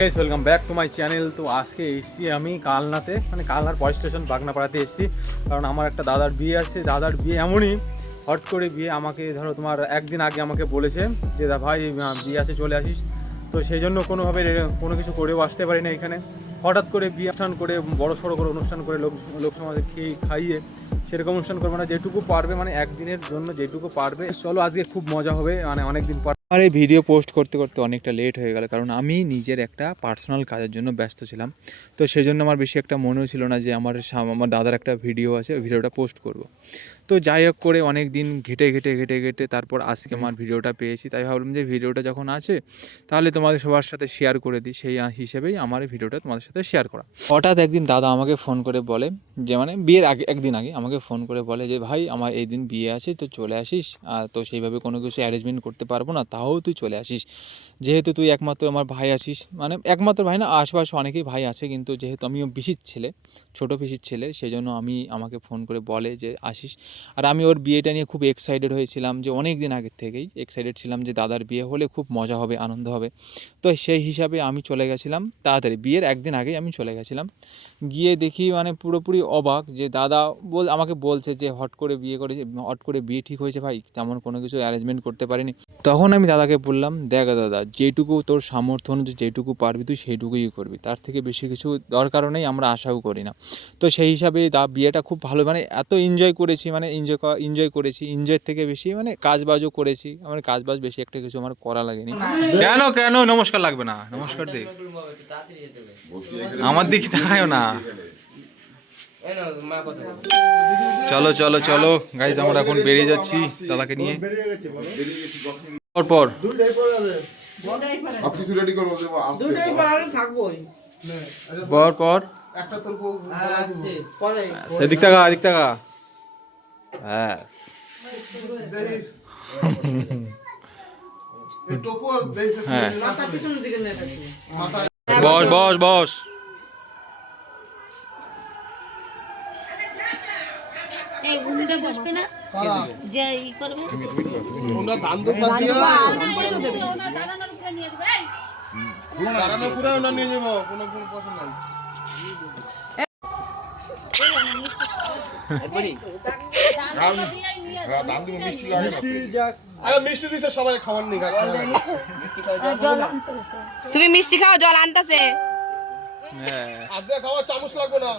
Welcome back to my channel. তো আজকে এসেছি আমি কালনাতে, মানে কালনার পয় স্টেশন বাগনাপাড়াতে এসেছি, কারণ আমার একটা দাদার বিয়ে আছে। দাদার বিয়ে এমনই হট করে বিয়ে, আমাকে ধরো তোমার একদিন আগে আমাকে বলেছে যে দা ভাই বিয়ে আছে চলে আসিস। তো সেই জন্য কোনোভাবে কোনো কিছু করেও আসতে পারি না এখানে। হঠাৎ করে বিয়ে অনুষ্ঠান করে বড় সড়ো করে অনুষ্ঠান করে লোক সমাজে খাইয়ে সেরকম অনুষ্ঠান করবে না, যেটুকু পারবে মানে একদিনের জন্য যেটুকু পারবে। চলো আজকে খুব মজা হবে, মানে অনেকদিন পর। আর এই ভিডিও পোস্ট করতে করতে অনেকটা লেট হয়ে গেল, কারণ আমি নিজের একটা পার্সোনাল কাজের জন্য ব্যস্ত ছিলাম। তো সেই জন্য আমার বেশি একটা মনেও ছিল না যে আমার দাদার একটা ভিডিও আছে, ওই ভিডিওটা পোস্ট করব। তো যাই হোক করে অনেক দিন ঘেটে তারপর আজকে আমার ভিডিওটা পেয়েছি, তাই ভাবলাম যে ভিডিওটা যখন আছে তাহলে তোমাদের সবার সাথে শেয়ার করে দিই, সেই হিসেবেই আমার এই ভিডিওটা তোমাদের সাথে শেয়ার করা। হঠাৎ একদিন দাদা আমাকে ফোন করে বলে যে, মানে বিয়ের একদিন আগে আমাকে ফোন করে বলে যে ভাই আমার এই দিন বিয়ে আছে, তো চলে আসিস। তো সেইভাবে কোনো কিছু অ্যারেঞ্জমেন্ট করতে পারবো না, তাও তুই চলে আসিস, যেহেতু তুই একমাত্র আমার ভাই আসিস। মানে একমাত্র ভাই না, আশপাশে অনেকেই ভাই আছে, কিন্তু যেহেতু আমিও পিসির ছেলে, ছোটো পিসির ছেলে, সেই জন্য আমাকে ফোন করে বলে যে আসিস। আর আমি ওর বিয়েটা নিয়ে খুব এক্সাইটেড হয়েছিলাম, যে অনেক দিন আগের থেকেই এক্সাইটেড ছিলাম যে দাদার বিয়ে হলে খুব মজা হবে, আনন্দ হবে। তো সেই হিসাবে আমি চলে গেছিলাম তাড়াতাড়ি, বিয়ের একদিন আগেই আমি চলে গেছিলাম। গিয়ে দেখি মানে পুরোপুরি অবাক, যে দাদা আমাকে বলছে যে হট করে বিয়ে ঠিক হয়েছে ভাই, তেমন কোনো কিছু অ্যারেঞ্জমেন্ট করতে পারিনি। তখন আমি দাদাকে বললাম, দেখ দাদা, যেটুকু তোর সামর্থ্য অনুযায়ী যেটুকু পারবি তুই সেইটুকুই করবি, তার থেকে বেশি কিছু দরকারও নেই, আমরা আশাও করি না। তো সেই হিসাবে বিয়েটা খুব ভালো, মানে এত এনজয় করেছি, মানে এনজয়ের থেকে বেশি মানে কাজবাজও করেছি। আমার কাজবাজ বেশি একটা কিছু আমার করা লাগেনি। কেন নমস্কার লাগবে না, নমস্কার দিক আমার দিকে তাকায়ও না। চলো চলো চলো গাইজ, আমরা এখন বেরিয়ে যাচ্ছি দাদাকে নিয়ে। পর সেদিক টাকা এদিক টাকা। বস বস বস। বসবে না যে ই করবে তোমরা দান দোকান দিয়া দাঁড়ানো পুরো না নিয়ে যাব, কোনো পছন্দ নাই। মিষ্টি দিছে সবাই খাবার নি। তুমি মিষ্টি খাও, জল আনতাছে। আদে খাওয়া চামচ লাগবে না,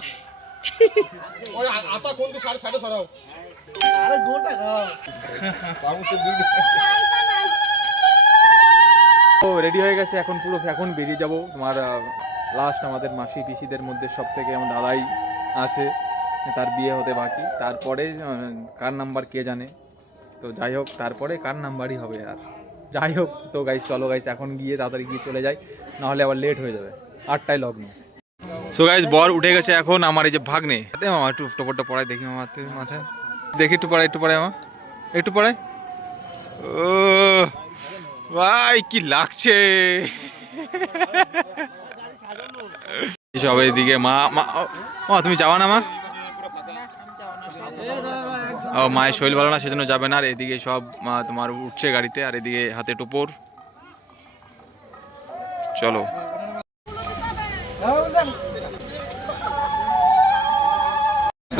ওই আটা কোন দি সাইডে সরাও। আরে গোটা খাও চামচ তো দুই। তো রেডি হয়ে গেছে, এখন বেরিয়ে যাব। তোমার লাস্ট আমাদের মাসি পিসিদের মধ্যে সব থেকে আমার দাদাই আছে, তার বিয়ে হতে বাকি। তারপরে কার নাম্বার কে জানে, তো যাই হোক তারপরে কার নাম্বারই হবে। আর যাই হোক, তো গাইস চলো গাইস, এখন গিয়ে তাড়াতাড়ি গিয়ে চলে যাই, নাহলে আবার লেট হয়ে যাবে, 8টায় লগ্ন। সো গাইস বর উঠে গেছে এখন, আমার এই যে ভাগ্নে, মামা একটু টোপরটা পড়াই দেখি, মামা মাথায় দেখি, একটু পড়াই মামা, একটু পড়াই। ও ভাই কি লাগছে সব এইদিকে। মা তুমি যাওয়া না মা? ও মায়ের শরীর ভালো না, সেজন্য যাবে না। আর এদিকে সব তোমার উঠছে গাড়িতে, আর এদিকে হাতে টোপর। চলো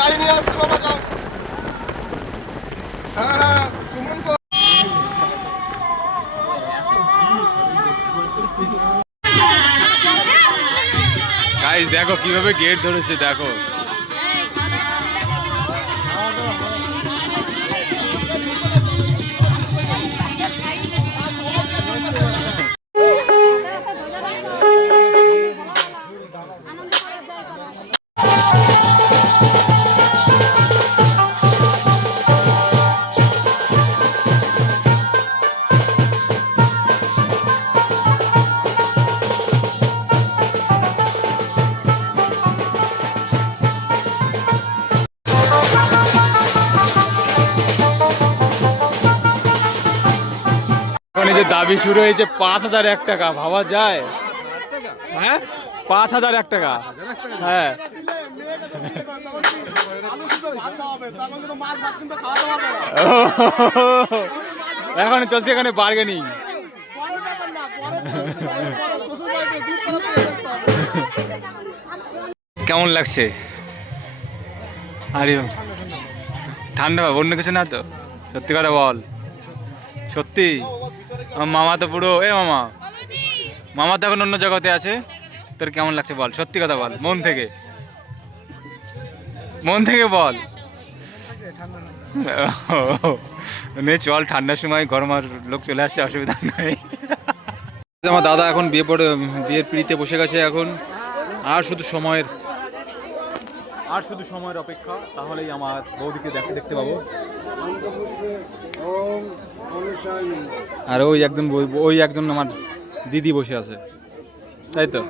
গাড়ি নিয়ে আসছি বাবা, যাও। হ্যাঁ সুমন কো গাইস দেখো কিভাবে গেট ধরেছে, দেখো। যে দাবি শুরু হয়েছে 5,001 টাকা, ভাবা যায়? হ্যাঁ 5,001 টাকা। হ্যাঁ এখন চলছে এখানে বার্গেনিং। কেমন লাগছে? আরে ঠান্ডা, অন্য কিছু না তো? সত্যি করে বল, সত্যি? আমার মামা তো পুরো, মামা তো এখন অন্য জগতে আছে। তোর কেমন লাগছে বল, সত্যি কথা বল, মন থেকে বল। নে চল, ঠান্ডার সময় গরমার লোক চলে আসছে, অসুবিধা নাই। আমার দাদা এখন বিয়ের পিড়িতে বসে গেছে এখন। আর শুধু সময়ের অপেক্ষা, তাহলেই আমার বৌদিকে দেখতে পাবো। আর ওই একজন আমার দিদি বসে আছে, তাই তো?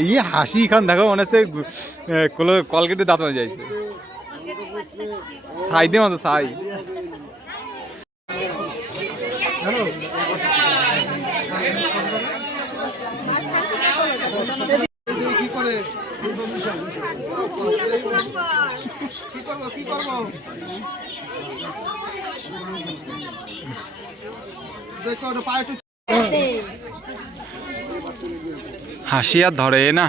এই হাসি খান দেখো, মনে হচ্ছে কলগেটে দাঁত হয়ে যাইছে, সাই দিয়ে মতো সাই। হাসি আর ধরে না।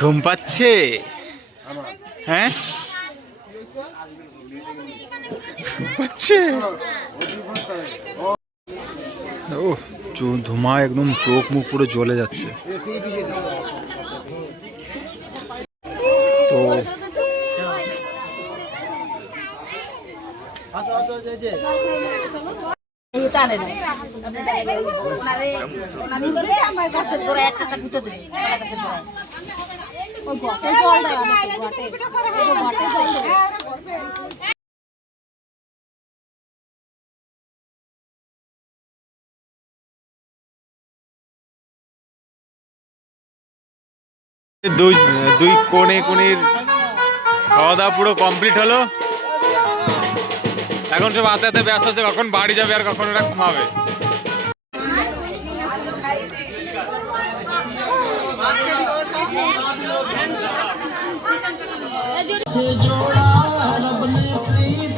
ঘুম পাচ্ছে? হ্যাঁ পাচ্ছে। ও ধুমা, একদম চোখ মুখ পুরো জ্বলে যাচ্ছে। তো আমার কাছে একটা গুঁতো দেবে। দুই কোণের খাওয়া দাওয়া পুরো কমপ্লিট হলো। এখন সব হাতে ব্যস্ত আছে, কখন বাড়ি যাবে আর কখন ওরা ঘুমাবে। से जोड़ा रब ने प्रीत